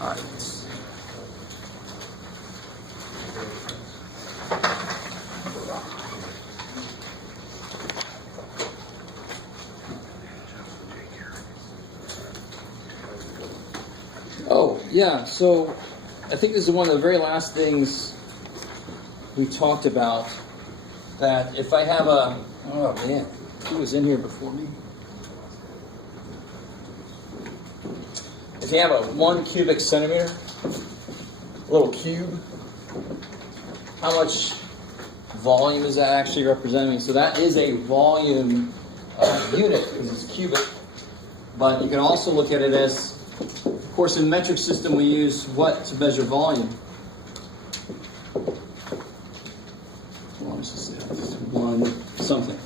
All right. Let's see. Oh, yeah, so I think this is one of the very last things we talked about, that if I have a, oh man, who was in here before me? If you have a 1 cubic centimeter, a little cube, how much volume is that actually representing? So that is a volume unit because it's cubic, but you can also look at it as, of course, in metric system we use what to measure volume? One something.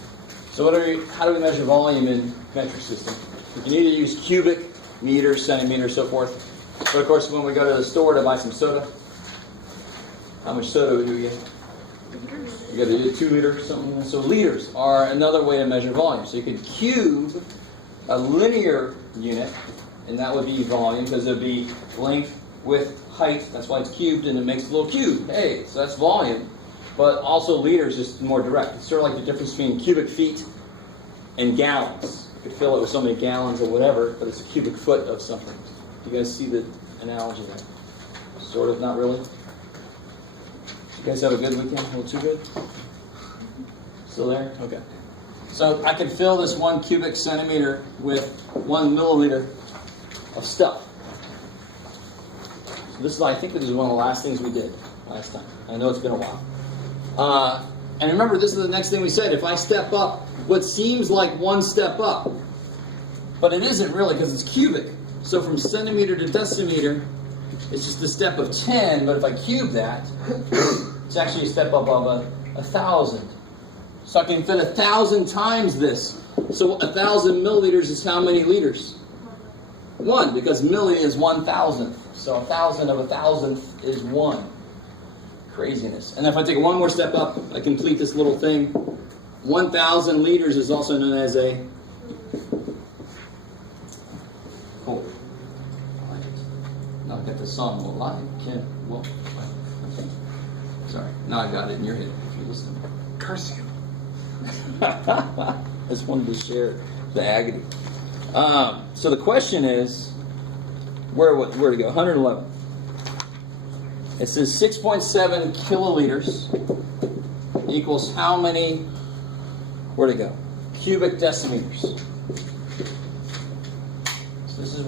So how do we measure volume in metric system? You can either use cubic, meters, centimeters, so forth. But of course, when we go to the store to buy some soda, how much soda do we get? You got to do 2 liters or something. So liters are another way to measure volume. So you could cube a linear unit, and that would be volume because it would be length, width, height. That's why it's cubed, and it makes a little cube. Hey, so that's volume. But also liters is more direct. It's sort of like the difference between cubic feet and gallons. You could fill it with so many gallons or whatever, but it's a cubic foot of something. Do you guys see the analogy there? Sort of, not really? You guys have a good weekend? A little too good? Still there? Okay. So I could fill this 1 cubic centimeter with 1 milliliter of stuff. So this is, I think this is one of the last things we did last time. I know it's been a while. And remember, this is the next thing we said. If I step up, what seems like 1 step up, but it isn't really because it's cubic. So from centimeter to decimeter, it's just a step of 10. But if I cube that, it's actually a step up of 1,000. So I can fit 1,000 times this. So 1,000 milliliters is how many liters? 1, because milli is 1,000th. So 1,000 of 1,000th is 1. Craziness. And if I take one more step up, I complete this little thing. 1,000 liters is also known as a Now I got the song. Well, sorry. Now I got it in your head if you're listening. Curse you. I just wanted to share the agony. So the question is, where to go? 111. It says 6.7 kiloliters equals how many, where to go? Cubic decimeters. So this is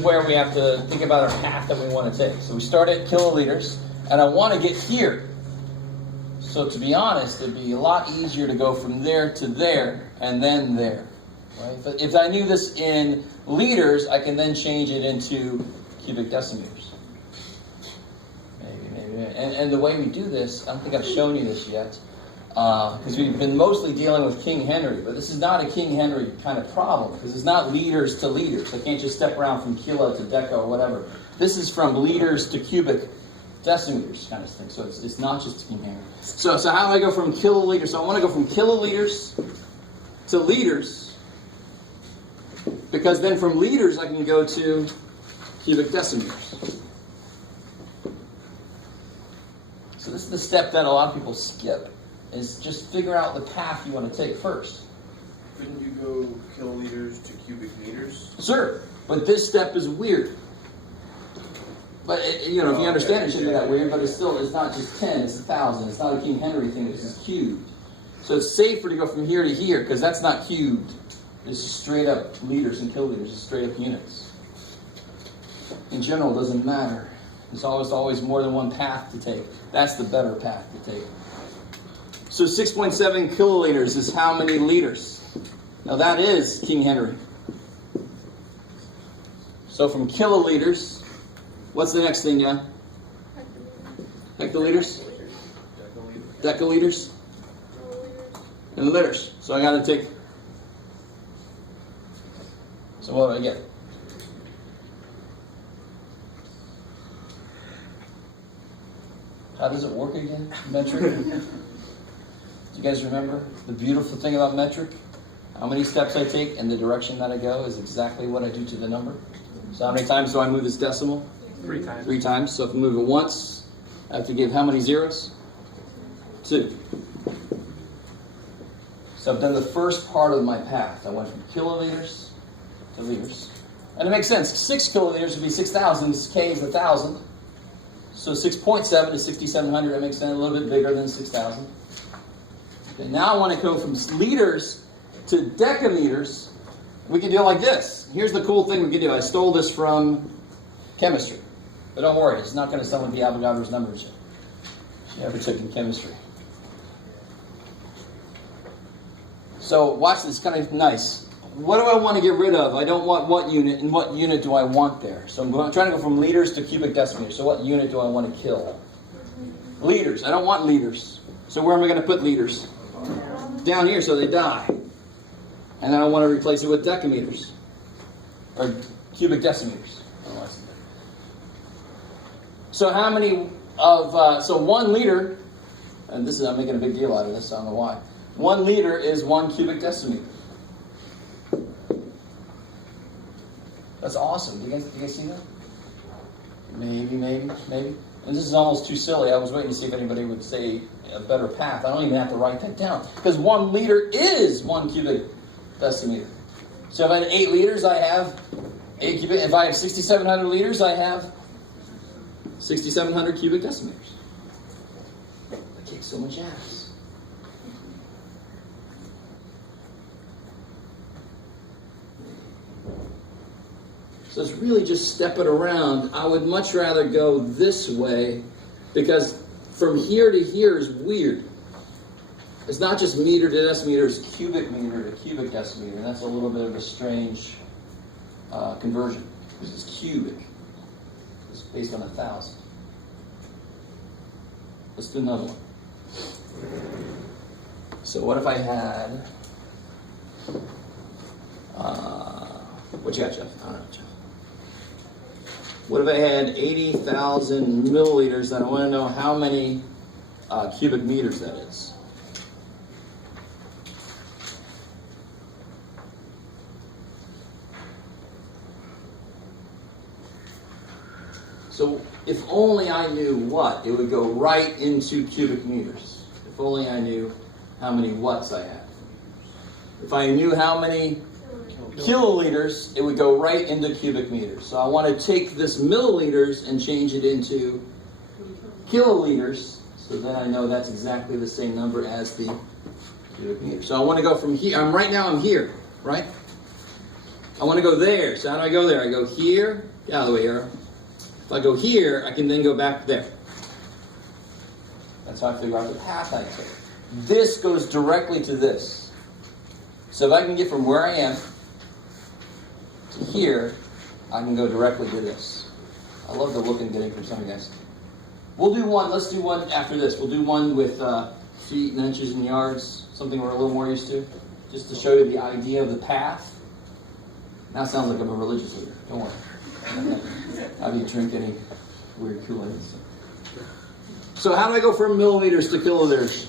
where we have to think about our path that we want to take. So we start at kiloliters, and I want to get here. So to be honest, it'd be a lot easier to go from there to there, and then there. Right? If I knew this in liters, I can then change it into cubic decimeters. Maybe. And the way we do this, I don't think I've shown you this yet, because we've been mostly dealing with King Henry, but this is not a King Henry kind of problem, because it's not liters to liters. I can't just step around from kilo to deca or whatever. This is from liters to cubic decimeters kind of thing. So it's not just King Henry. So how do I go from kiloliters? So I want to go from kiloliters to liters, because then from liters I can go to cubic decimeters. So this is the step that a lot of people skip, is just figure out the path you want to take first. Couldn't you go kiloliters to cubic meters? Sure, but this step is weird. But if you understand it, it shouldn't be that weird, but it's not just 10, it's 1,000. It's not a King Henry thing, this is cubed. So it's safer to go from here to here, because that's not cubed. This is straight up liters and kiloliters, it's straight up units. In general, it doesn't matter. There's always more than one path to take. That's the better path to take. So 6.7 kiloliters is how many liters? Now that is King Henry. So from kiloliters, what's the next thing, John? Hectoliters? Decaliters? And liters. So I got to take. So what do I get? How does it work again? Metric? Do you guys remember the beautiful thing about metric? How many steps I take in the direction that I go is exactly what I do to the number. So how many times do I move this decimal? 3 times. 3 times. So if I move it once, I have to give how many zeros? 2. So I've done the first part of my path. I went from kiloliters to liters. And it makes sense. 6 kiloliters would be 6,000. K is 1,000. So 6.7 is 6,700. That makes sense. A little bit bigger than 6,000. Okay, now I want to go from liters to decameters. We can do it like this. Here's the cool thing we can do. I stole this from chemistry. But don't worry, it's not going to sound like the Avogadro's numbers yet. You ever took in chemistry. So watch this, kind of nice. What do I want to get rid of? I don't want what unit, and what unit do I want there? So I'm trying to go from liters to cubic decimeters. So what unit do I want to kill? Liters. I don't want liters. So where am I going to put liters? Down here, so they die. And then I want to replace it with decameters. Or cubic decimeters. So how many of, so 1 liter, and this is, I'm making a big deal out of this, I don't know why. 1 liter is 1 cubic decimeter. That's awesome. Do you guys see that? Maybe. And this is almost too silly. I was waiting to see if anybody would say a better path. I don't even have to write that down. Because 1 liter is 1 cubic decimeter. So if I have 8 liters, I have 8 cubic. If I have 6,700 liters, I have 6,700 cubic decimeters. That kicks so much ass. So it's really just step it around. I would much rather go this way because from here to here is weird. It's not just meter to decimeter, it's cubic meter to cubic decimeter. And that's a little bit of a strange conversion because it's cubic. It's based on 1,000. Let's do another one. So what if I had, what you got, Jeff? I don't know, Jeff. What if I had 80,000 milliliters and I want to know how many cubic meters that is? So if only I knew what, it would go right into cubic meters. If only I knew how many watts I had. If I knew how many kiloliters, it would go right into cubic meters. So I want to take this milliliters and change it into kiloliters, so then I know that's exactly the same number as the cubic meter. So I want to go from here. Right now I'm here, right? I want to go there. So how do I go there? I go here. Get out of the way, arrow. If I go here, I can then go back there. That's how I figure out the path I took. This goes directly to this. So if I can get from where I am to here, I can go directly to this. I love the look I'm getting from some of you guys. We'll do one. Let's do one after this. We'll do one with feet and inches and yards, something we're a little more used to, just to show you the idea of the path. Now it sounds like I'm a religious leader. Don't worry. How do you drink any weird Kool-Aid? So how do I go from milliliters to kiloliters?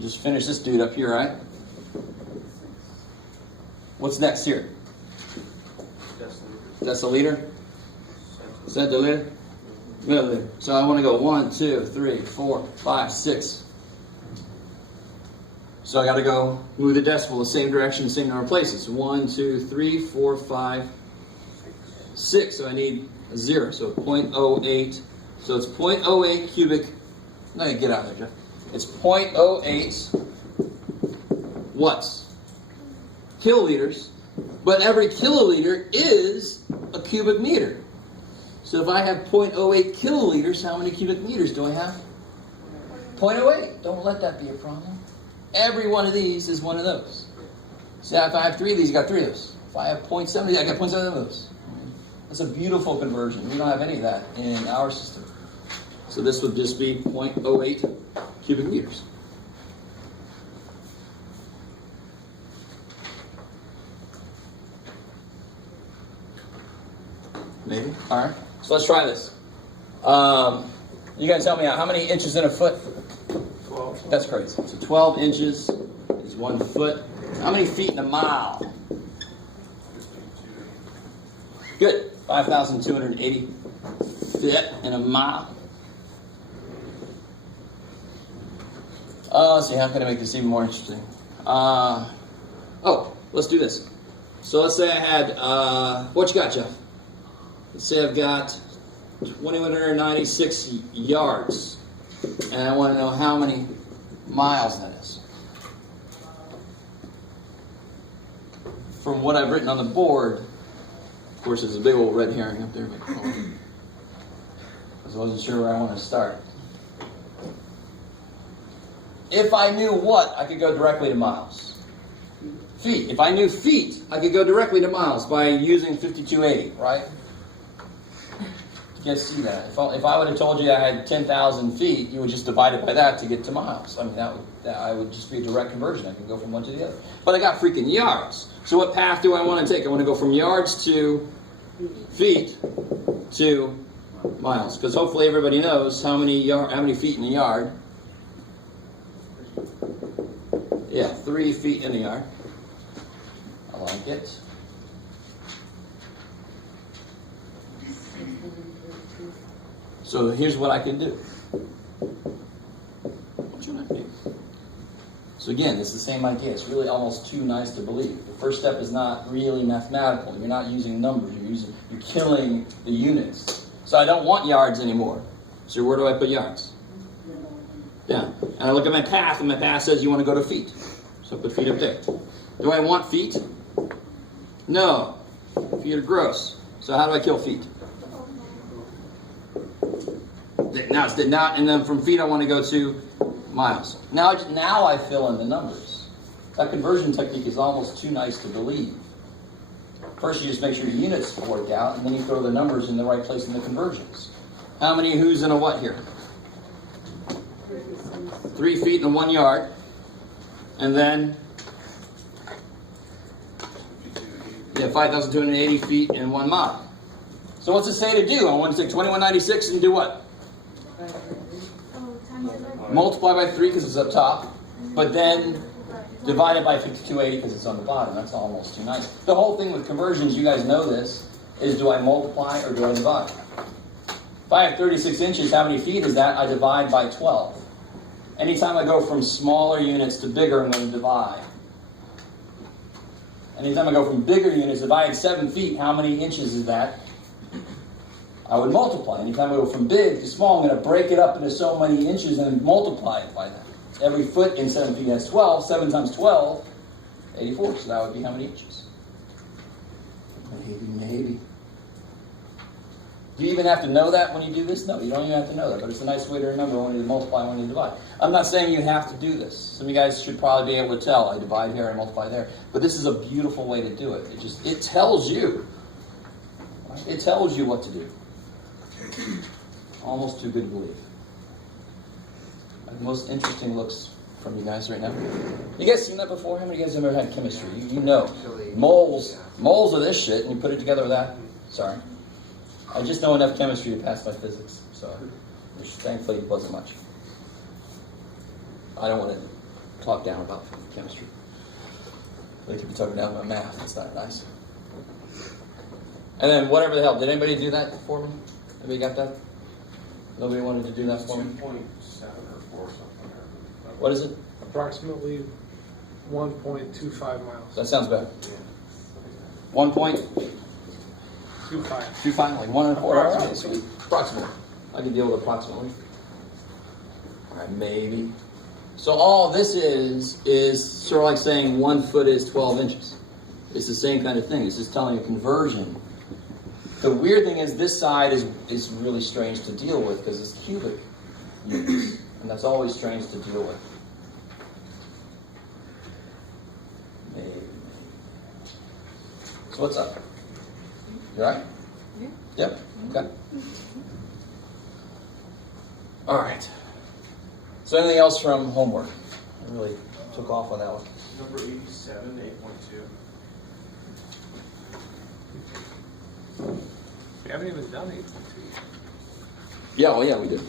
Just finish this dude up here, right? What's next here? Deciliter? Centiliter? Milliliter. So I want to go 1, 2, 3, 4, 5, 6. So I got to go move the decimal the same direction, same number of places. 1, 2, 3, 4, 5, 6. So I need a 0. So 0.08. So it's 0.08 cubic. No, get out of there, Jeff. It's 0.08 watts. Kiloliters. But every kiloliter is a cubic meter. So if I have 0.08 kiloliters, how many cubic meters do I have? 0.08. Don't let that be a problem. Every one of these is one of those. So if I have 3 of these, I got 3 of those. If I have 0.7, I got 0.7 of those. That's a beautiful conversion. We don't have any of that in our system. So this would just be 0.08 cubic meters. Maybe? All right. So let's try this. You guys tell me how many inches in a foot? 12. That's crazy. So 12 inches is 1 foot. How many feet in a mile? Good. 5,280 feet in a mile. Let's see, how can I make this even more interesting? Let's do this. So let's say I had, what you got, Jeff? Let's say I've got 2,196 yards, and I want to know how many miles that is. From what I've written on the board, of course, there's a big old red herring up there, but because I wasn't sure where I wanted to start. If I knew what, I could go directly to miles. Feet. If I knew feet, I could go directly to miles by using 5280, right? You guys see that? If I would have told you I had 10,000 feet, you would just divide it by that to get to miles. I mean, I would just be a direct conversion. I could go from one to the other. But I got freaking yards. So what path do I want to take? I want to go from yards to feet to miles. Because hopefully everybody knows how many feet in a yard. Yeah, 3 feet in a yard. I like it. So here's what I can do. What should I pick? So again, it's the same idea. It's really almost too nice to believe. The first step is not really mathematical. You're not using numbers. You're killing the units. So I don't want yards anymore. So where do I put yards? Yeah. And I look at my path, and my path says you want to go to feet. So I put feet up there. Do I want feet? No. Feet are gross. So how do I kill feet? Now it's not, and then from feet I want to go to miles. Now I fill in the numbers. That conversion technique is almost too nice to believe. First you just make sure your units work out, and then you throw the numbers in the right place in the conversions. How many who's in a what here? 3 feet in 1 yard. And then, 5,280 feet in 1 mile. So what's it say to do? I want to take 2196 and do what? Multiply by 3 because it's up top, but then divide it by 5280 because it's on the bottom. That's almost too nice. The whole thing with conversions, you guys know this, is do I multiply or do I divide? If I have 36 inches, how many feet is that? I divide by 12. Anytime I go from smaller units to bigger, I'm going to divide. Anytime I go from bigger units, if I had 7 feet, how many inches is that? I would multiply. Anytime I go from big to small, I'm going to break it up into so many inches and multiply it by that. Every foot in 7 feet has 12. 7 times 12, 84. So that would be how many inches? Maybe. Do you even have to know that when you do this? No, you don't even have to know that. But it's a nice way to remember when you multiply and when you divide. I'm not saying you have to do this. Some of you guys should probably be able to tell. I divide here, I multiply there. But this is a beautiful way to do it. It tells you. It tells you what to do. Almost too good to believe. The most interesting looks from you guys right now. You guys seen that before? How many of you guys have ever had chemistry? You know. Moles of this shit, and you put it together with that. Sorry. I just know enough chemistry to pass my physics, so which thankfully wasn't much. I don't want to talk down about chemistry. Like if you're talking down about math, that's not nice. And then whatever the hell, did anybody do that for me? Anybody got that? Nobody wanted to do that for me? 2.7 or 4 something. What is it? Approximately 1.25 miles. That sounds better. Yeah. 1.25, 25. like 1 and 4. All right, sweet. Approximately. I can deal with approximately. All right, maybe. So all this is sort of like saying 1 foot is 12 inches. It's the same kind of thing. It's just telling a conversion. The weird thing is this side is really strange to deal with because it's cubic units. And that's always strange to deal with. Maybe. So what's up? You all right? Yeah. Yep. Okay. All right. So anything else from homework? I really took off on that one. Number 87, 8.2. We haven't even done 8.2 yet. Yeah, well, yeah, we did.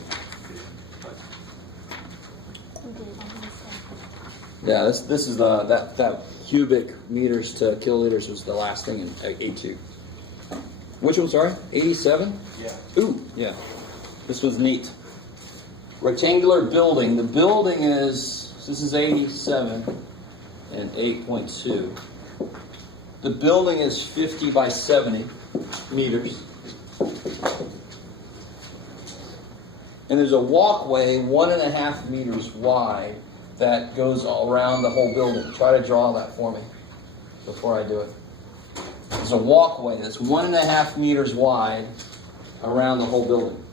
Yeah, this is that cubic meters to kiloliters was the last thing in A2. Which one, sorry? 87? Yeah. Ooh, yeah. This was neat. Rectangular building. The building is, this is 87 and 8.2. The building is 50 by 70 meters. And there's a walkway 1.5 meters wide that goes all around the whole building. Try to draw that for me before I do it. There's a walkway that's 1.5 meters wide around the whole building.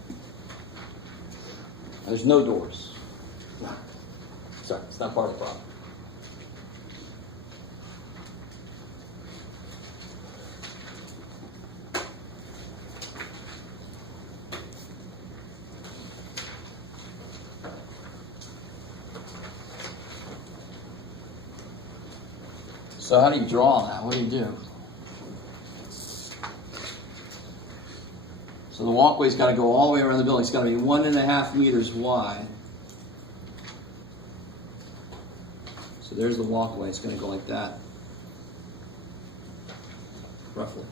There's no doors. No. Sorry, it's not part of the problem. So how do you draw that? What do you do? So the walkway's got to go all the way around the building. It's got to be 1.5 meters wide. So there's the walkway. It's going to go like that, roughly.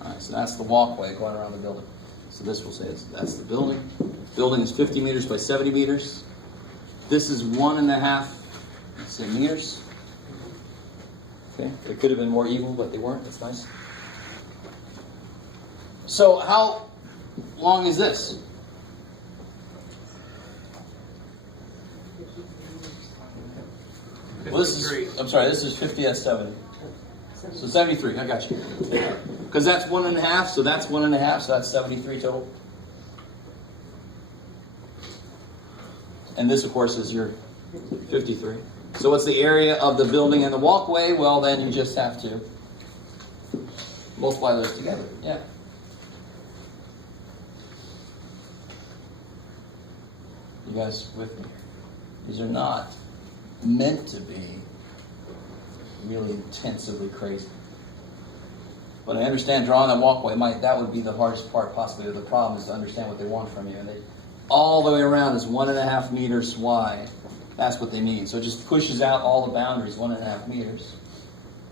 All right, so that's the walkway going around the building. So this will say that's the building. Building is 50 meters by 70 meters. This is 1.5, let's say, meters. Okay, they could have been more even, but they weren't. That's nice. So how long is this? Well, this is, I'm sorry, this is 50 at 70. So 73, I got you. Because that's 1.5, so that's 1.5, so that's 73 total. And this, of course, is your 53. So what's the area of the building and the walkway? Well, then you just have to multiply those together. Yeah. You guys with me? These are not meant to be really intensively crazy. But I understand drawing that walkway, that would be the hardest part possibly of the problem, is to understand what they want from you. And they, all the way around is 1.5 meters wide. That's what they need. So it just pushes out all the boundaries 1.5 meters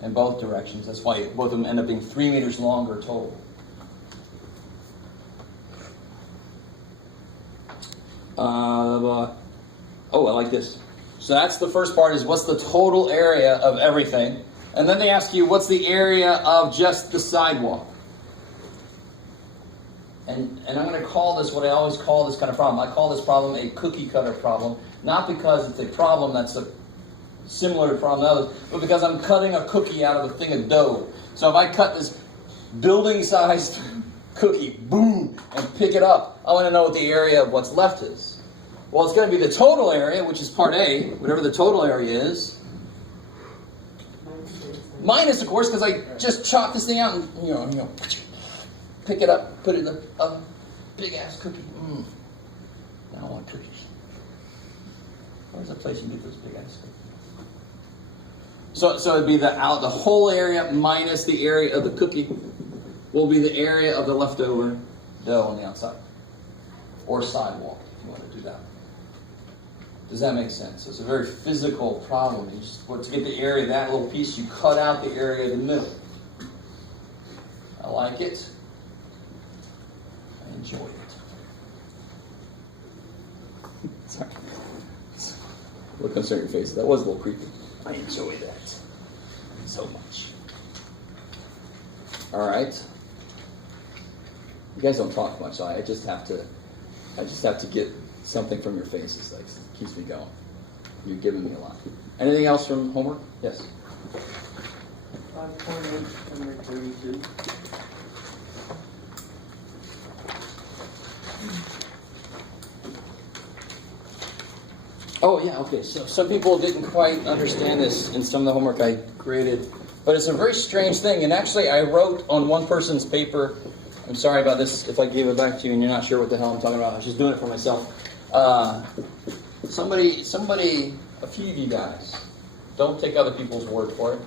in both directions. That's why both of them end up being 3 meters longer total. Oh, I like this. So that's the first part, is what's the total area of everything. And then they ask you, what's the area of just the sidewalk? And I'm going to call this what I always call this kind of problem. I call this problem a cookie cutter problem. Not because it's a problem that's similar to problem to others, but because I'm cutting a cookie out of a thing of dough. So if I cut this building-sized cookie, boom, and pick it up, I want to know what the area of what's left is. Well, it's going to be the total area, which is part A, whatever the total area is. Minus, of course, because I just chop this thing out and, you know, pick it up, put it in the oven. Big-ass cookie. Now I want cookies. Where's the place you get those big-ass cookies? So it'd be the whole area minus the area of the cookie will be the area of the leftover dough on the outside. Or sidewalk, if you want to do that. Does that make sense? So it's a very physical problem. You just, to get the area of that little piece, you cut out the area in the middle. I like it. I enjoy it. Sorry. Look on your face. That was a little creepy. I enjoy that so much. All right. You guys don't talk much, so I just have to get something from your faces. Like, keeps me going. You're giving me a lot. Anything else from homework? Yes. 5.8 number 32. Oh, yeah, okay. So some people didn't quite understand this in some of the homework I created, but it's a very strange thing. And actually, I wrote on one person's paper, I'm sorry about this if I gave it back to you and you're not sure what the hell I'm talking about. I was just doing it for myself. Somebody, a few of you guys, don't take other people's word for it.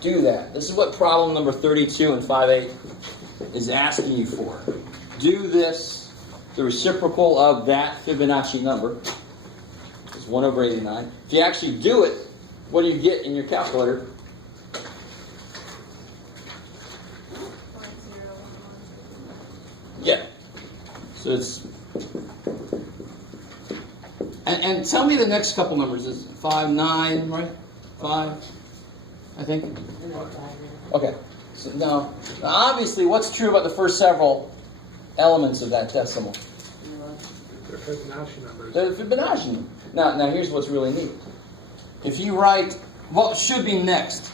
Do that. This is what problem number 32 and 5.8 is asking you for. Do this, the reciprocal of that Fibonacci number. It's 1 over 89. If you actually do it, what do you get in your calculator? 0.011. Yeah. So it's... And tell me the next couple numbers. Is 5, 9, right? 5, I think. Okay. So now, obviously, what's true about the first several elements of that decimal? They're Fibonacci numbers. They're Fibonacci. Now here's what's really neat. If you write, what should be next?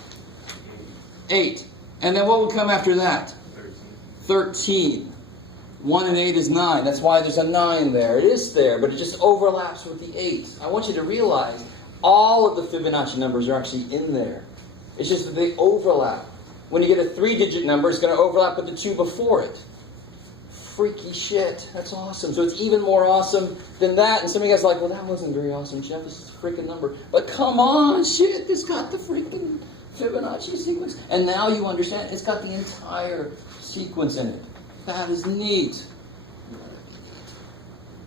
8. And then what would come after that? 13. 1 and 8 is 9. That's why there's a 9 there. It is there, but it just overlaps with the 8. I want you to realize all of the Fibonacci numbers are actually in there. It's just that they overlap. When you get a 3-digit number, it's going to overlap with the 2 before it. Freaky shit. That's awesome. So it's even more awesome than that. And some of you guys are like, well, that wasn't very awesome, Jeff. This is a freaking number. But come on, shit. It's got the freaking Fibonacci sequence. And now you understand. It's got the entire sequence in it. That is neat.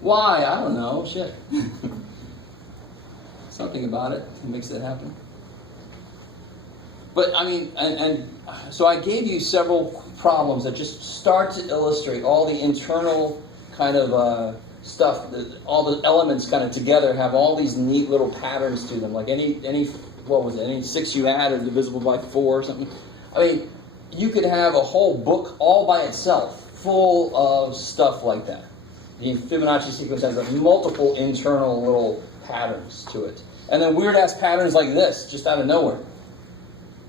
Why? I don't know. Shit. Something about it that makes that happen. But, I mean, and so I gave you several problems that just start to illustrate all the internal kind of stuff, all the elements kind of together have all these neat little patterns to them. Like any 6 you add is divisible by 4 or something. I mean, you could have a whole book all by itself full of stuff like that. The Fibonacci sequence has multiple internal little patterns to it. And then weird-ass patterns like this, just out of nowhere.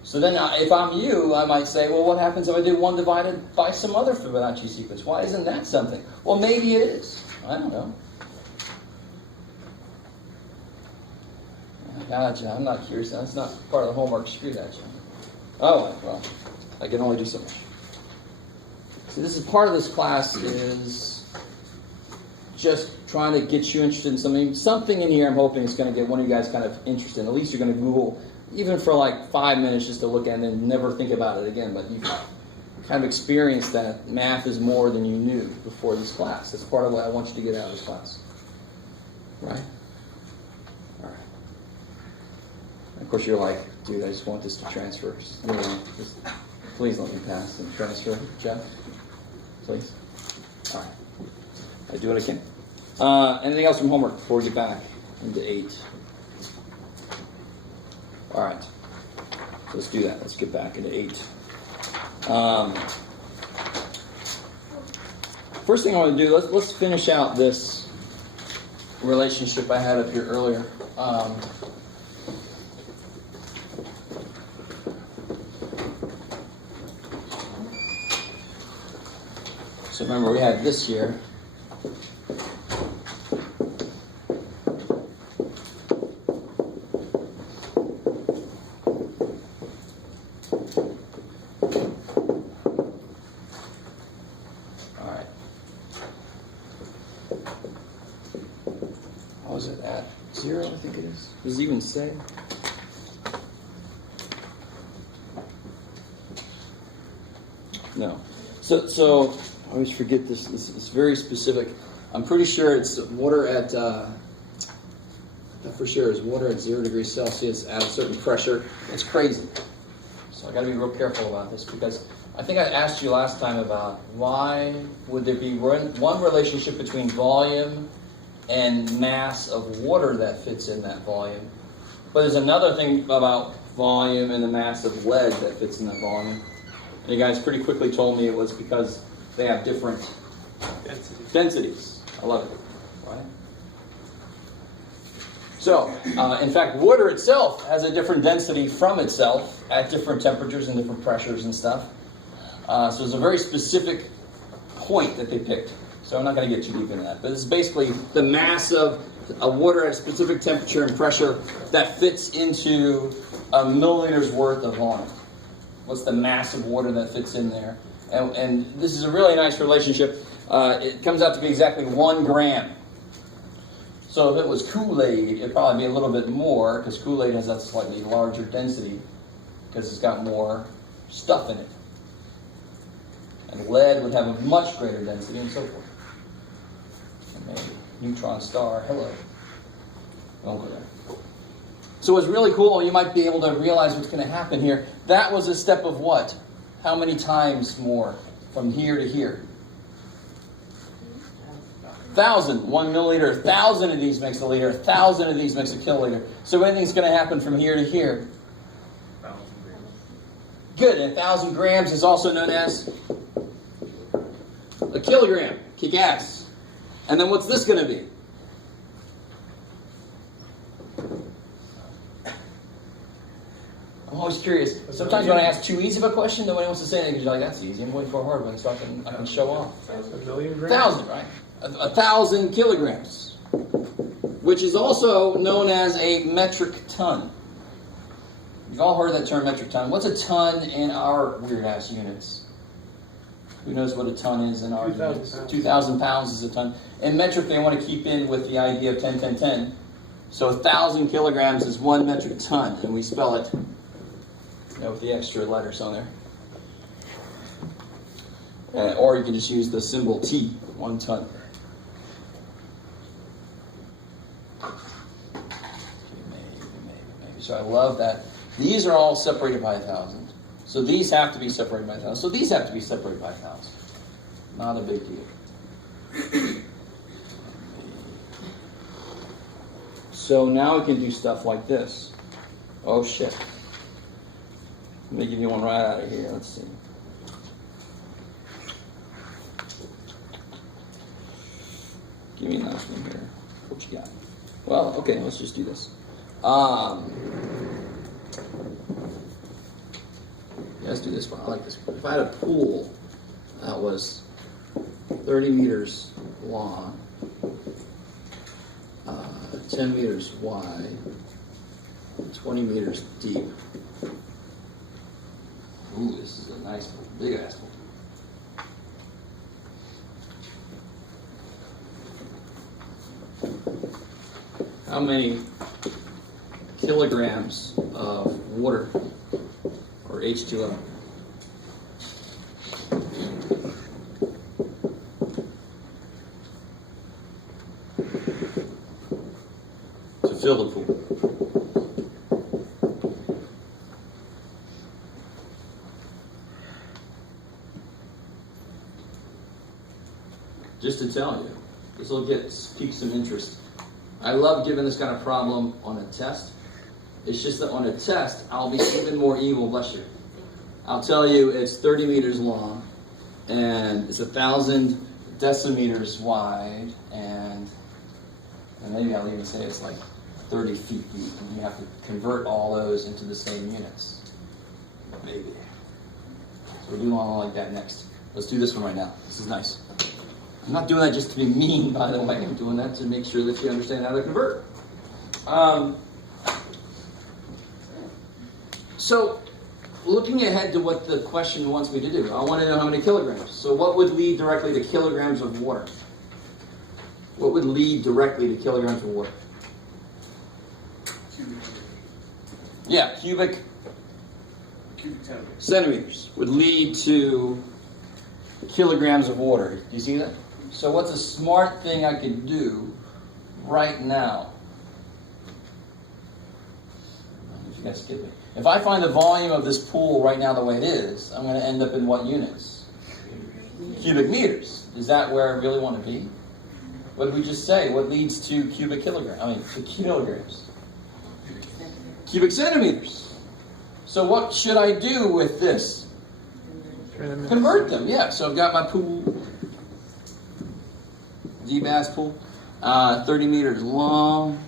So then if I'm you, I might say, well, what happens if I do 1 divided by some other Fibonacci sequence? Why isn't that something? Well, maybe it is. I don't know. Gotcha. I'm not curious. That's not part of the homework. Screw that, John. Oh, well, I can only do so much. So this is part of this class is just trying to get you interested in something. Something in here I'm hoping is going to get one of you guys kind of interested. At least you're going to Google, even for like 5 minutes just to look at it and never think about it again. But you've kind of experienced that math is more than you knew before this class. That's part of what I want you to get out of this class. Right? All right. Of course, you're like, dude, I just want this to transfer. Just please let me pass and transfer, Jeff. Please. All right. I do what I can. Anything else from homework before we get back into 8? All right. So let's do that. Let's get back into 8. First thing I want to do, let's finish out this relationship I had up here earlier. So remember, we had this here. Does it even say? No. So I always forget this. It's very specific. I'm pretty sure it's water at. For sure, is water at 0 degrees Celsius at a certain pressure. It's crazy. So I got to be real careful about this because I think I asked you last time about why would there be one relationship between volume and mass of water that fits in that volume. But there's another thing about volume and the mass of lead that fits in that volume. And you guys pretty quickly told me it was because they have different densities. I love it. Right? So, in fact, water itself has a different density from itself at different temperatures and different pressures and stuff. So it's a very specific point that they picked. So I'm not going to get too deep into that. But it's basically the mass of water at a specific temperature and pressure that fits into a milliliter's worth of volume. What's the mass of water that fits in there? And this is a really nice relationship. It comes out to be exactly 1 gram. So if it was Kool-Aid, it'd probably be a little bit more, because Kool-Aid has that slightly larger density, because it's got more stuff in it. And lead would have a much greater density, and so forth. And maybe neutron star, hello. Don't go there. So what's really cool, you might be able to realize what's going to happen here. That was a step of what? How many times more from here to here? 1,000, 1 milliliter. 1,000 of these makes a liter. 1,000 of these makes a kiloliter. So anything's going to happen from here to here. 1,000 grams. Good. And 1,000 grams is also known as a kilogram. Kick ass. And then what's this going to be? I'm always curious. Sometimes when I ask too easy of a question, nobody wants to say anything because you're like, that's easy. I'm waiting for a hard one so I can show off. 1,000,000 grams. 1,000, right? 1,000 kilograms, which is also known as a metric ton. You've all heard that term, metric ton. What's a ton in our weird-ass units? Who knows what a ton is in our 2,000 units? pounds. 2,000 pounds is a ton. In metric, they want to keep in with the idea of 10, 10, 10. So 1,000 kilograms is 1 metric ton, and we spell it with the extra letters on there. Or you can just use the symbol T, 1 ton. Maybe. So I love that. These are all separated by 1,000. So these have to be separated by 1,000. So these have to be separated by 1,000. Not a big deal. So now we can do stuff like this. Oh shit. Let me give you one right out of here. Let's see. Give me a nice one here. What you got? Well, okay, let's just do this. Let's do this one. I like this one. If I had a pool that was 30 meters long, 10 meters wide, 20 meters deep. Ooh, this is a nice one, big ass one. How many kilograms of water or H2O? To fill the pool. Just to tell you, this will pique some interest. I love giving this kind of problem on a test. It's just that on a test, I'll be even more evil, bless you. I'll tell you it's 30 meters long, and it's 1,000 decimeters wide, and maybe I'll even say it's like 30 feet deep, and you have to convert all those into the same units. Maybe. So we're doing all like that next. Let's do this one right now. This is nice. I'm not doing that just to be mean, by the way. I'm doing that to make sure that you understand how to convert. So, looking ahead to what the question wants me to do, I want to know how many kilograms. So what would lead directly to kilograms of water? What would lead directly to kilograms of water? Yeah, cubic centimeters would lead to kilograms of water. Do you see that? So what's a smart thing I could do right now? If you guys get me. If I find the volume of this pool right now the way it is, I'm going to end up in what units? Cubic meters. Is that where I really want to be? What did we just say? What leads to cubic kilograms? I mean, to kilograms. Cubic centimeters. So what should I do with this? Convert them, yeah. So I've got my pool, D-bass pool, 30 meters long.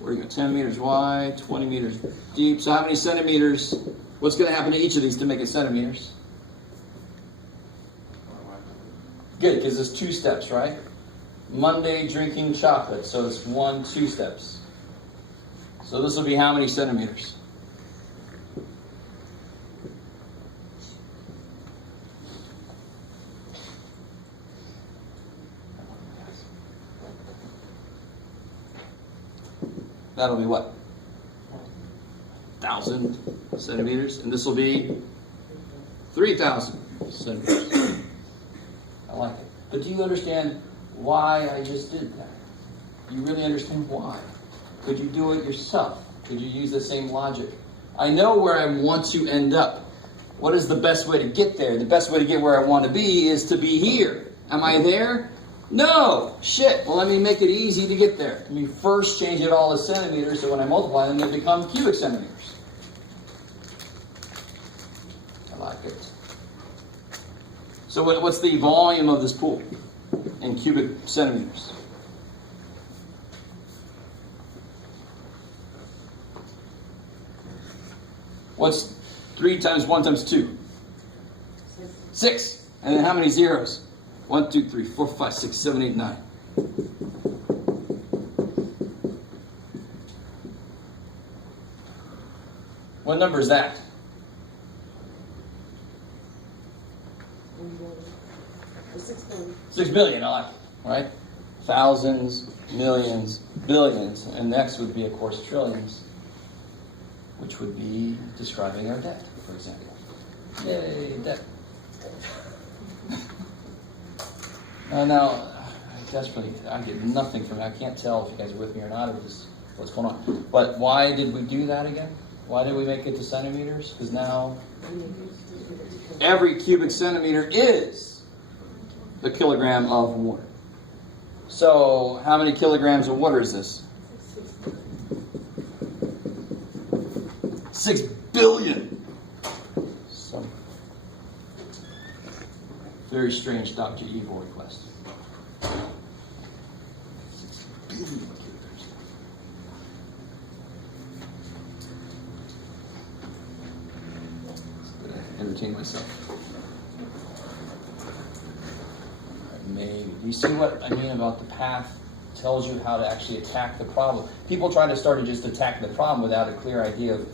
Where you go? 10 meters wide, 20 meters deep. So how many centimeters? What's going to happen to each of these to make it centimeters? Good, because it's 2 steps, right? Monday drinking chocolate, so it's 1, 2 steps. So this will be how many centimeters? That'll be what? 1,000 centimeters. And this will be 3,000 centimeters. I like it. But do you understand why I just did that? Do you really understand why? Could you do it yourself? Could you use the same logic? I know where I want to end up. What is the best way to get there? The best way to get where I want to be is to be here. Am I there? No! Shit! Well, let me make it easy to get there. Let me first change it all to centimeters, so when I multiply them, they become cubic centimeters. I like it. So what's the volume of this pool in cubic centimeters? What's 3 times 1 times 2? 6. And then how many zeros? 1, 2, 3, 4, 5, 6, 7, 8, 9. What number is that? 6 billion, I like it, right? Thousands, millions, billions, and next would be, of course, trillions, which would be describing our debt, for example. Yay, debt. Now, I get nothing from it. I can't tell if you guys are with me or not, or just what's going on. But why did we do that again? Why did we make it to centimeters? Because now every cubic centimeter is a kilogram of water. So how many kilograms of water is this? 6 billion. Some very strange Dr. Evil request. 6 billion kilograms. Entertain myself. Maybe. Do you see what I mean about the path? Tells you how to actually attack the problem. People try to start to just attack the problem without a clear idea of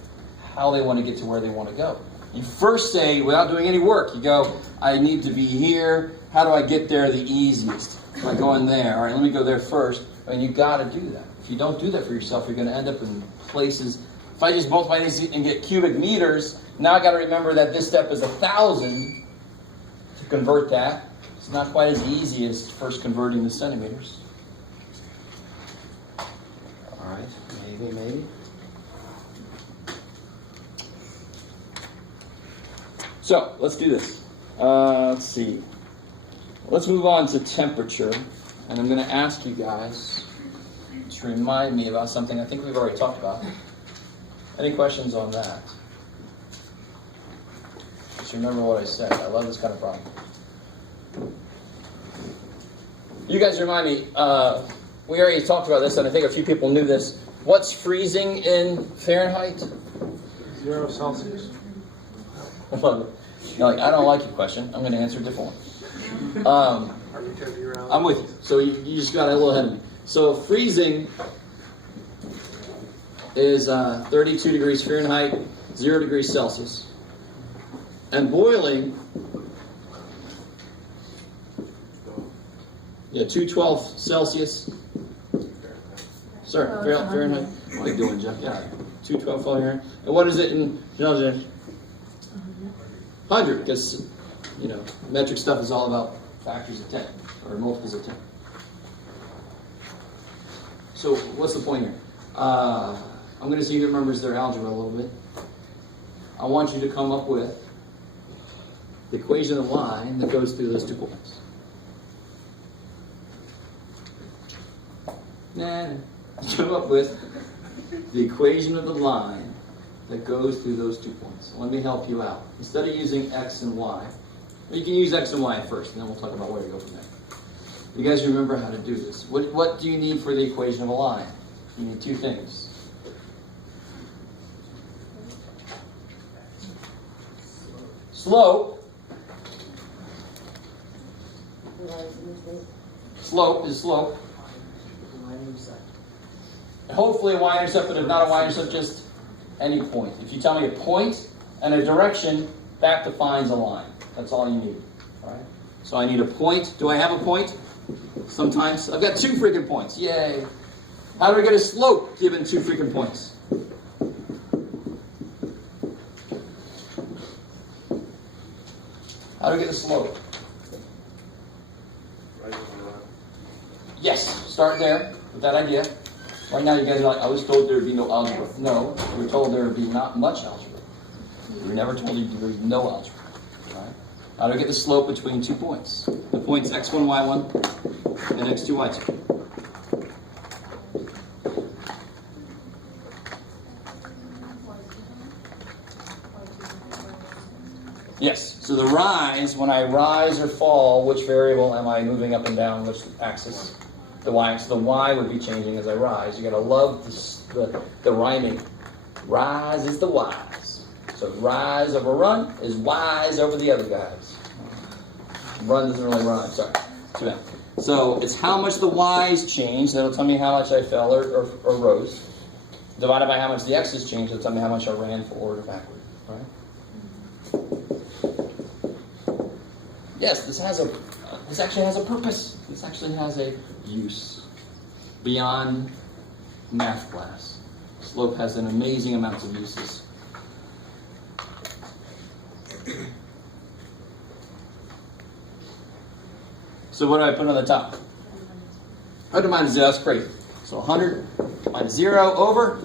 how they want to get to where they want to go. You first say, without doing any work, you go, I need to be here. How do I get there the easiest? By going there. All right, let me go there first. And you got to do that. If you don't do that for yourself, you're going to end up in places. If I just multiply these and get cubic meters, now I got to remember that this step is 1,000 to convert that. It's not quite as easy as first converting the centimeters. All right, maybe. So, let's do this. Let's see. Let's move on to temperature. And I'm going to ask you guys to remind me about something I think we've already talked about. Any questions on that? Just remember what I said. I love this kind of problem. You guys remind me, we already talked about this, and I think a few people knew this. What's freezing in Fahrenheit? 0 Celsius. I love it. You're like, I don't like your question. I'm going to answer a different one. I'm with you. So you just got a little ahead of me. So freezing is 32 degrees Fahrenheit, 0 degrees Celsius. And boiling, 212 Celsius. Sir, Fahrenheit. What are you doing, Jeff? Yeah, 212 Fahrenheit. And what is it in 100? Because, metric stuff is all about factors of 10, or multiples of 10. So what's the point here? I'm going to see who remembers their algebra a little bit. I want you to come up with the equation of the line that goes through those 2 points. Come up with the equation of the line that goes through those 2 points. Let me help you out. Instead of using x and y, you can use x and y first, and then we'll talk about where to go from there. You guys remember how to do this. What do you need for the equation of a line? You need 2 things. Slope. Slope is slope. Hopefully a y-intercept, but if not a y-intercept, just any point. If you tell me a point and a direction, that defines a line. That's all you need. All right? So I need a point. Do I have a point? Sometimes. I've got 2 freaking points. Yay. How do I get a slope given 2 freaking points? How do I get a slope? Yes, start there. with that idea. Right now you guys are like, I was told there would be no algebra. No, we were told there would be not much algebra. We were never told there would be no algebra. Right? How do we get the slope between 2 points? The points x1, y1, and x2, y2. Yes, so the rise, when I rise or fall, which variable am I moving up and down, which axis? The y. So the y would be changing as I rise. You gotta love the rhyming. Rise is the wise. So rise over run is wise over the other guys. Run doesn't really rhyme, sorry. Too bad. So it's how much the y's change, that'll tell me how much I fell or rose. Divided by how much the x's changed, that'll tell me how much I ran forward or backward. Right? Yes, this actually has a purpose. This actually has a use beyond math class. Slope has an amazing amount of uses. So what do I put on the top? 100 minus 0, that's crazy. So 100 minus 0 over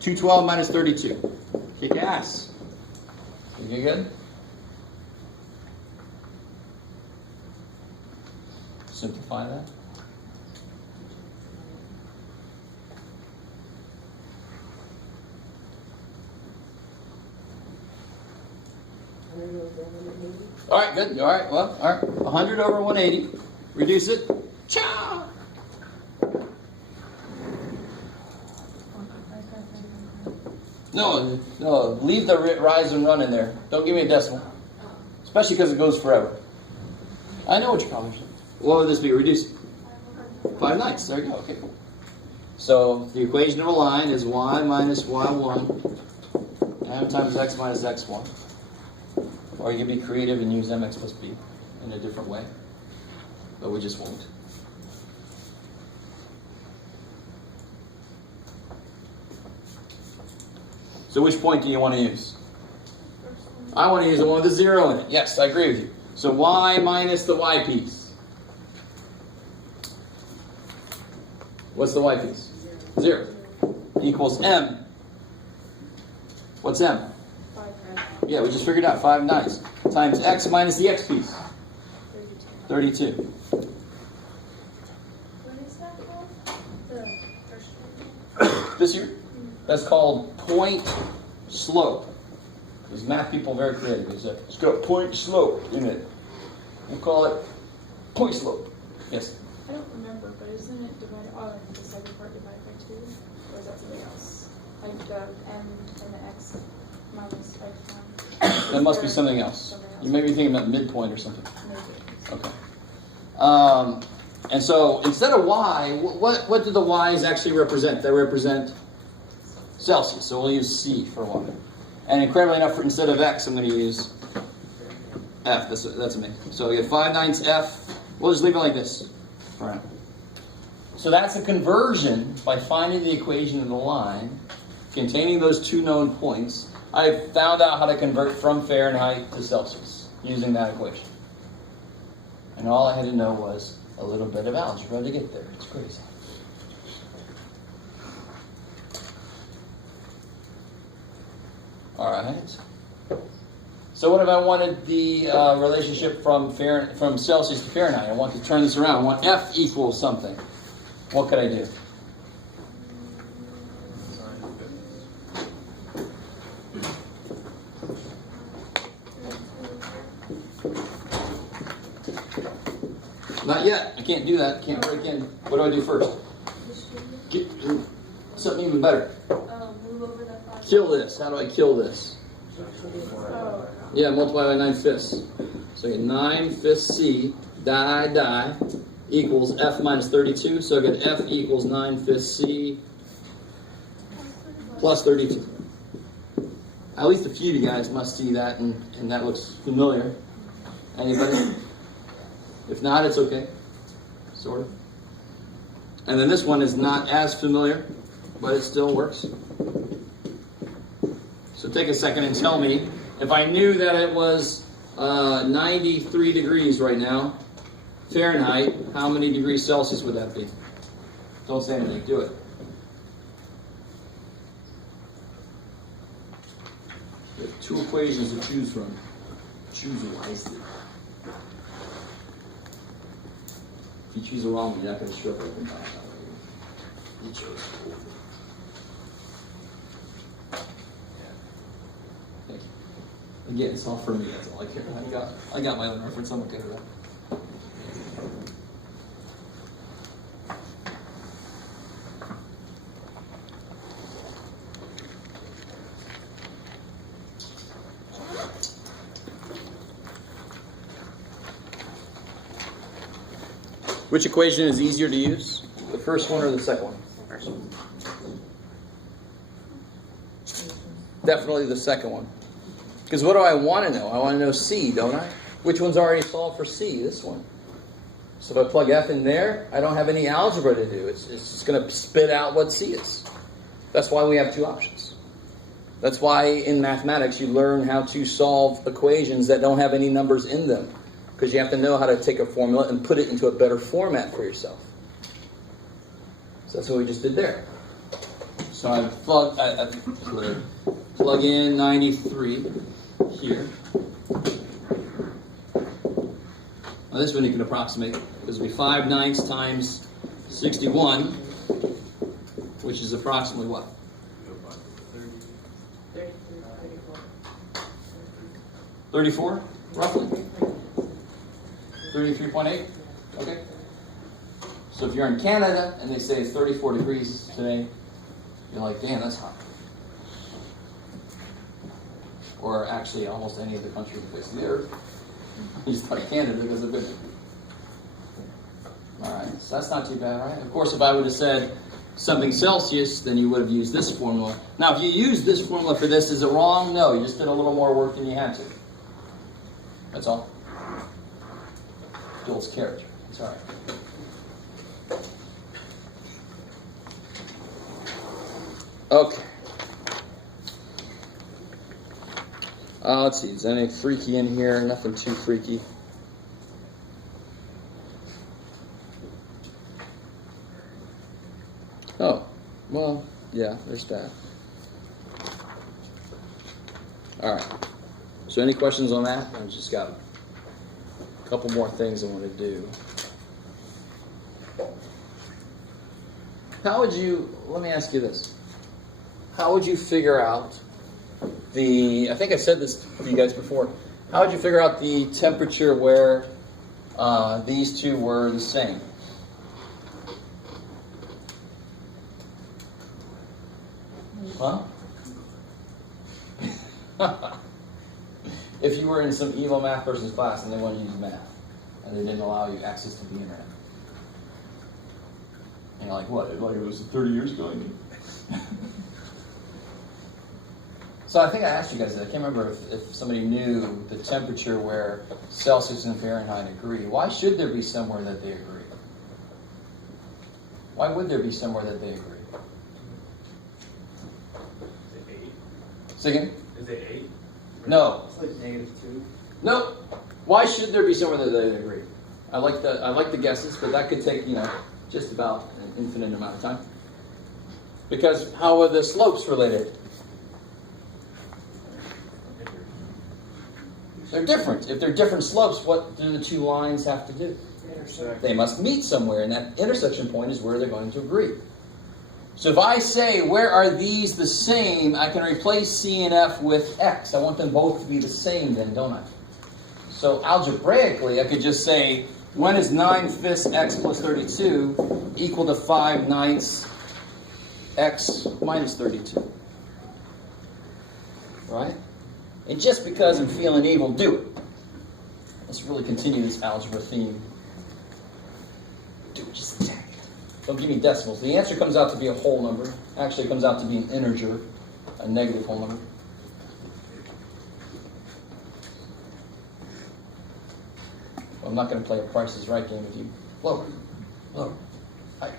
212 minus 32. Kick ass. You good? Simplify that. All right, good. All right, well, all right. 100 over 180. Reduce it. Cha! No, leave the rise and run in there. Don't give me a decimal. Especially because it goes forever. I know what you're probably saying. What would this be? Reduced 5/9. There you go. Okay, cool. So the equation of a line is y minus y1 m times x minus x1. Or you can be creative and use mx plus b in a different way. But we just won't. So which point do you want to use? I want to use the one with the 0 in it. Yes, I agree with you. So y minus the y piece. What's the y piece? 0. Equals m. What's m? 5. Yeah, we just figured out 5/9 times x minus the x piece. 32. What is that called? The first one? This here? That's called point slope. These math people are very creative. They say, it's got point slope in it. We'll call it point slope. Yes? I don't remember, but isn't it divided, the second part divided by 2? Or is that something else? Like the m and the x minus x1? That must be something else. You may be thinking about midpoint or something. Maybe. Okay. And so instead of y, what do the y's actually represent? They represent Celsius. So we'll use C for y. And incredibly enough, instead of x, I'm going to use F. That's amazing. So we get 5/9 F. We'll just leave it like this for now. So that's a conversion by finding the equation of the line containing those two known points. I found out how to convert from Fahrenheit to Celsius using that equation. And all I had to know was a little bit of algebra to get there. It's crazy. All right. So what if I wanted the relationship from Celsius to Fahrenheit? I want to turn this around. I want F equals something. What could I do? Not yet. I can't do that. Can't break in. What do I do first? Get something even better. Move over the 5. Kill this. How do I kill this? Oh. Yeah, multiply by 9/5. So I get 9/5 C, die, equals F minus 32. So I get F equals 9/5 C plus 32. At least a few of you guys must see that, and that looks familiar. Anybody? If not, it's okay. Sort of. And then this one is not as familiar, but it still works. So take a second and tell me, if I knew that it was 93 degrees right now, Fahrenheit, how many degrees Celsius would that be? Don't say anything, do it. You have two equations to choose from. Choose wisely. If you choose the wrong one, you're not going to strip it open. You chose. Thank you. Again, it's all for me. That's all I care. I got my own reference. I'm okay with that. Which equation is easier to use? The first one or the second one? First one. Definitely the second one. Because what do I want to know? I want to know C, don't I? Which one's already solved for C? This one. So if I plug F in there, I don't have any algebra to do. It's just going to spit out what C is. That's why we have two options. That's why in mathematics you learn how to solve equations that don't have any numbers in them. Because you have to know how to take a formula and put it into a better format for yourself. So that's what we just did there. So I plug in 93 here. Now this one you can approximate, because it'll be 5/9 times 61, which is approximately what? 34, roughly? 33.8? Okay. So if you're in Canada and they say it's 34 degrees today, you're like, damn, that's hot. Or actually almost any other country in the face of the earth. You just like Canada because of it. Alright, so that's not too bad, right? Of course, if I would have said something Celsius, then you would have used this formula. Now, if you use this formula for this, is it wrong? No, you just did a little more work than you had to. That's all. Builds character. It's all right. Okay. Let's see. Is there anything freaky in here? Nothing too freaky. Oh, well, yeah. There's that. All right. So, any questions on that? I've just got a couple more things I want to do. How would you, let me ask you this. How would you figure out I think I said this to you guys before, how would you figure out the temperature where these two were the same? Huh? If you were in some evil math person's class and they wanted to use math, and they didn't allow you access to the internet. And you're like, what? Like it was 30 years ago, I mean. So I think I asked you guys that. I can't remember if somebody knew the temperature where Celsius and Fahrenheit agree. Why should there be somewhere that they agree? Why would there be somewhere that they agree? Is it 8? Say again? Is it 8? No. It's like -2. No. Why should there be somewhere that they agree? I like the guesses, but that could take, just about an infinite amount of time. Because how are the slopes related? They're different. If they're different slopes, what do the two lines have to do? They must meet somewhere, and that intersection point is where they're going to agree. So if I say, where are these the same, I can replace C and F with X. I want them both to be the same then, don't I? So algebraically, I could just say, when is 9/5 X plus 32 equal to 5/9 X minus 32? Right? And just because I'm feeling evil, do it. Let's really continue this algebra theme. Do it, just attack it. Don't give me decimals. The answer comes out to be a whole number. Actually, it comes out to be an integer, a negative whole number. Well, I'm not going to play a Price is Right game with you. Lower, lower, higher.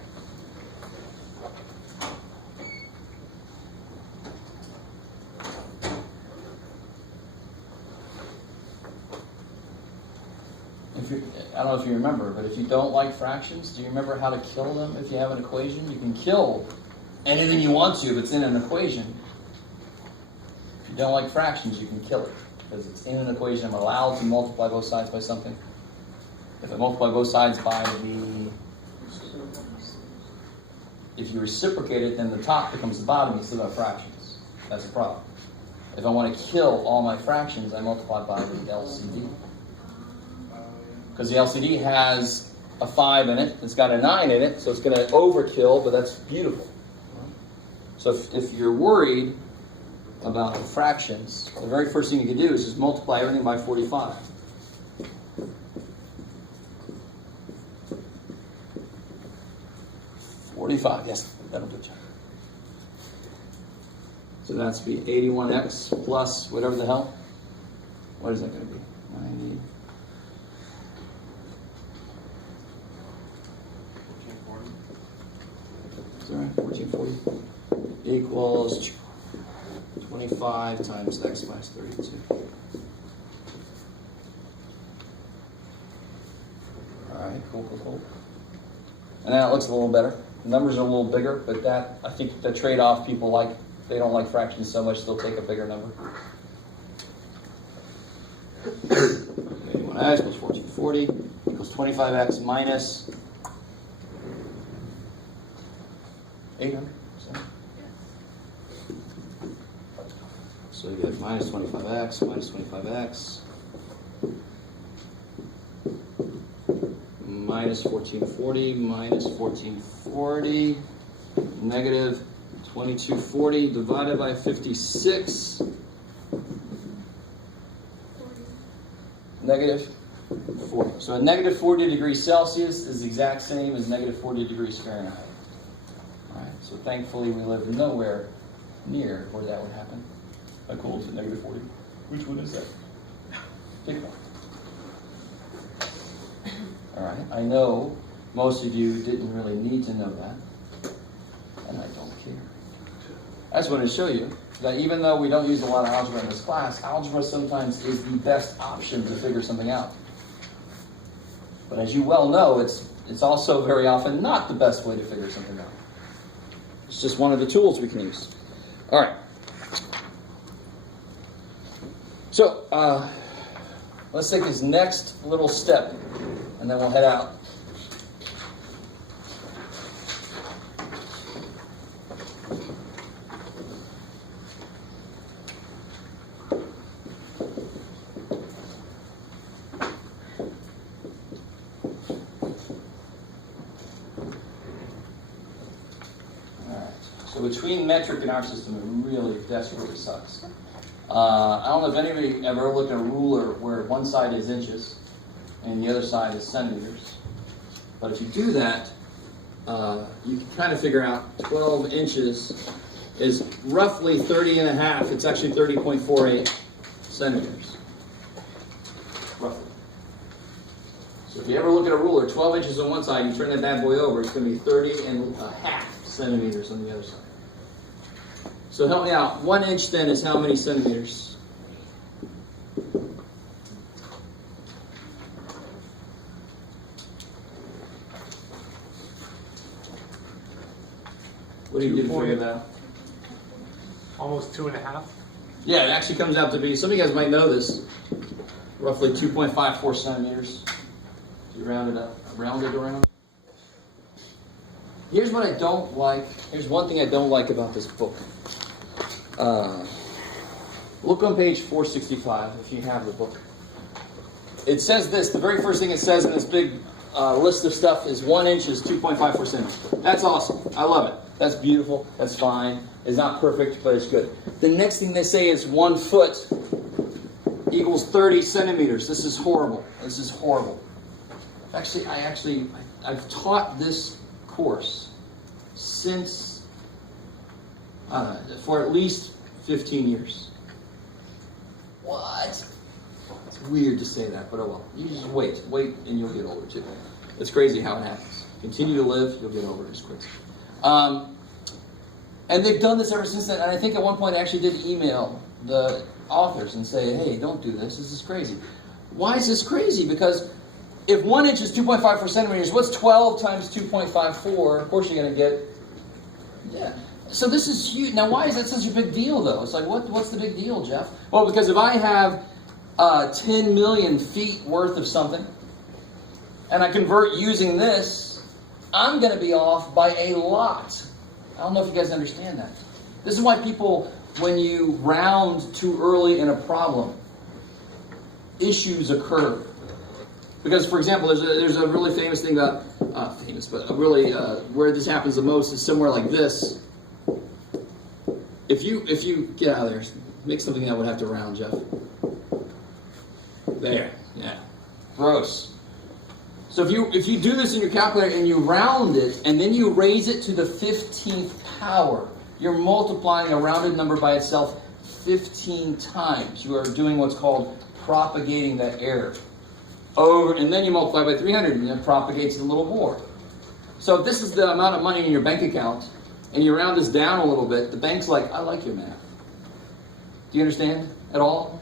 I don't know if you remember, but if you don't like fractions, do you remember how to kill them if you have an equation? You can kill anything you want to if it's in an equation. If you don't like fractions, you can kill it because it's in an equation. I'm allowed to multiply both sides by something. If I multiply both sides by if you reciprocate it, then the top becomes the bottom. You still have fractions. That's a problem. If I want to kill all my fractions, I multiply by the LCD. Because the LCD has a 5 in it, it's got a 9 in it, so it's going to overkill, but that's beautiful. So if you're worried about the fractions, the very first thing you can do is just multiply everything by 45. Yes, that'll do it. So that's be 81x plus whatever the hell. What is that going to be? 90. 1440 equals 25 times x minus 32. All right, cool. And now it looks a little better. The numbers are a little bigger, but that, I think the trade-off people like, they don't like fractions so much, they'll take a bigger number. 81x plus 1440 equals 25x minus 800. So you get minus 25x, minus 25x, minus 1440, minus 1440, negative 2240 divided by 56, negative 40. So a negative 40 degrees Celsius is the exact same as negative 40 degrees Fahrenheit. All right, so thankfully we live nowhere near where that would happen. How cool is it, negative 40? Which one is that? Pick one. All right, I know most of you didn't really need to know that, and I don't care. I just wanted to show you that even though we don't use a lot of algebra in this class, algebra sometimes is the best option to figure something out. But as you well know, it's also very often not the best way to figure something out. It's just one of the tools we can use. All right. So, let's take this next little step, and then we'll head out. So between metric and our system, it really desperately sucks. I don't know if anybody ever looked at a ruler where one side is inches and the other side is centimeters. But if you do that, you can kind of figure out 12 inches is roughly 30 and a half. It's actually 30.48 centimeters, roughly. So if you ever look at a ruler, 12 inches on one side, you turn that bad boy over, it's going to be 30 and a half centimeters on the other side. So help me out. 1 inch then is how many centimeters? What do you do to figure that out? Almost 2.5. Yeah, it actually comes out to be, some of you guys might know this, roughly 2.54 centimeters. If you round it up, round it around. Here's what I don't like. Here's one thing I don't like about this book. Look on page 465 if you have the book. It says this. The very first thing it says in this big list of stuff is 1 inch is 2.54 centimeters. That's awesome. I love it. That's beautiful. That's fine. It's not perfect, but it's good. The next thing they say is 1 foot equals 30 centimeters. This is horrible. This is horrible. Actually, I've taught this course since for at least 15 years. What? It's weird to say that, but oh well. You just wait and you'll get older too. It's crazy how it happens. Continue to live, you'll get over it as quick. And they've done this ever since then, and I think at one point I actually did email the authors and say, hey, don't do this, this is crazy. Why is this crazy? Because if 1 inch is 2.54 centimeters, what's 12 times 2.54? Of course you're going to get, yeah. So this is huge. Now why is that such a big deal though? It's like, what's the big deal, Jeff? Well, because if I have 10 million feet worth of something, and I convert using this, I'm going to be off by a lot. I don't know if you guys understand that. This is why people, when you round too early in a problem, issues occur. Because, for example, there's a really famous thing about, where this happens the most is somewhere like this. If you get out of there, make something that would have to round, Jeff. There, yeah, gross. So if you do this in your calculator and you round it and then you raise it to the 15th power, you're multiplying a rounded number by itself 15 times. You are doing what's called propagating that error. Over, and then you multiply by 300 and it propagates it a little more. So if this is the amount of money in your bank account and you round this down a little bit, the bank's like, I like your math. Do you understand at all?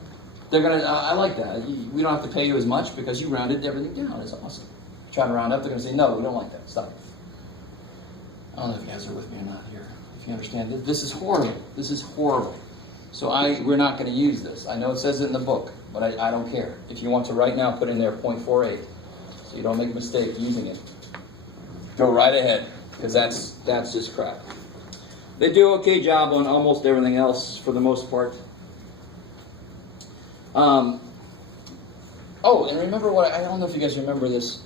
They're gonna, I like that. We don't have to pay you as much because you rounded everything down. It's awesome. Try to round up, they're gonna say, no, we don't like that. Stop it. I don't know if you guys are with me or not here. If you understand this, this is horrible. This is horrible. So we're not going to use this. I know it says it in the book, but I don't care. If you want to right now, put in there 0.48, so you don't make a mistake using it. Go right ahead, because that's just crap. They do an okay job on almost everything else for the most part. Oh, and remember what, I don't know if you guys remember this.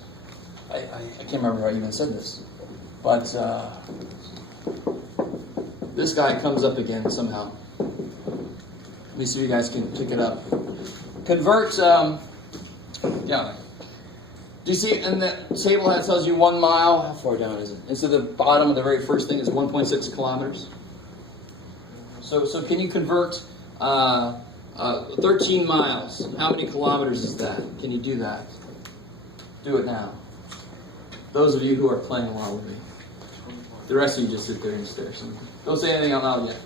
I can't remember if I even said this, but this guy comes up again somehow. Let me see if you guys can pick it up. Convert, yeah. Do you see in the table that tells you 1 mile? How far down is it? And so the bottom of the very first thing is 1.6 kilometers. So can you convert 13 miles? How many kilometers is that? Can you do that? Do it now. Those of you who are playing along with me. The rest of you just sit there and stare. So don't say anything out loud yet.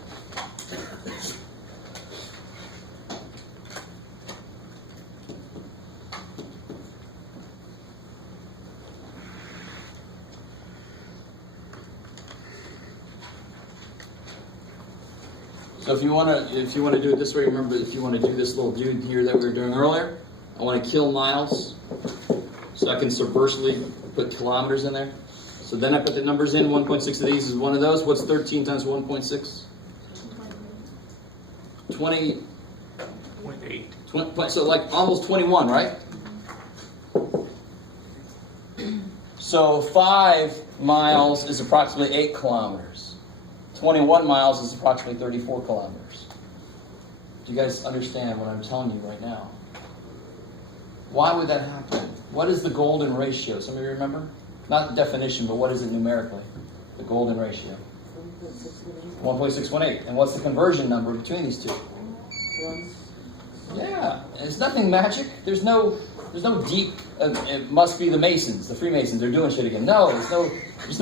So if you want to do it this way, remember if you want to do this little dude here that we were doing earlier, I want to kill miles, so I can subversely put kilometers in there. So then I put the numbers in. 1.6 of these is one of those. What's 13 times 1.6? 20.8. So like almost 21, right? So 5 miles is approximately 8 kilometers. 21 miles is approximately 34 kilometers. Do you guys understand what I'm telling you right now? Why would that happen? What is the golden ratio? Some of you remember? Not the definition, but what is it numerically? The golden ratio. 1.618. And what's the conversion number between these two? Yeah. There's nothing magic. There's no deep, it must be the Masons, the Freemasons, they're doing shit again. No, there's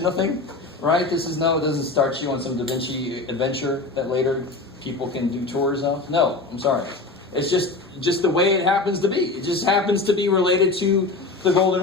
nothing. Right? It doesn't start you on some Da Vinci adventure that later people can do tours of. No, I'm sorry. It's just the way it happens to be. It just happens to be related to the golden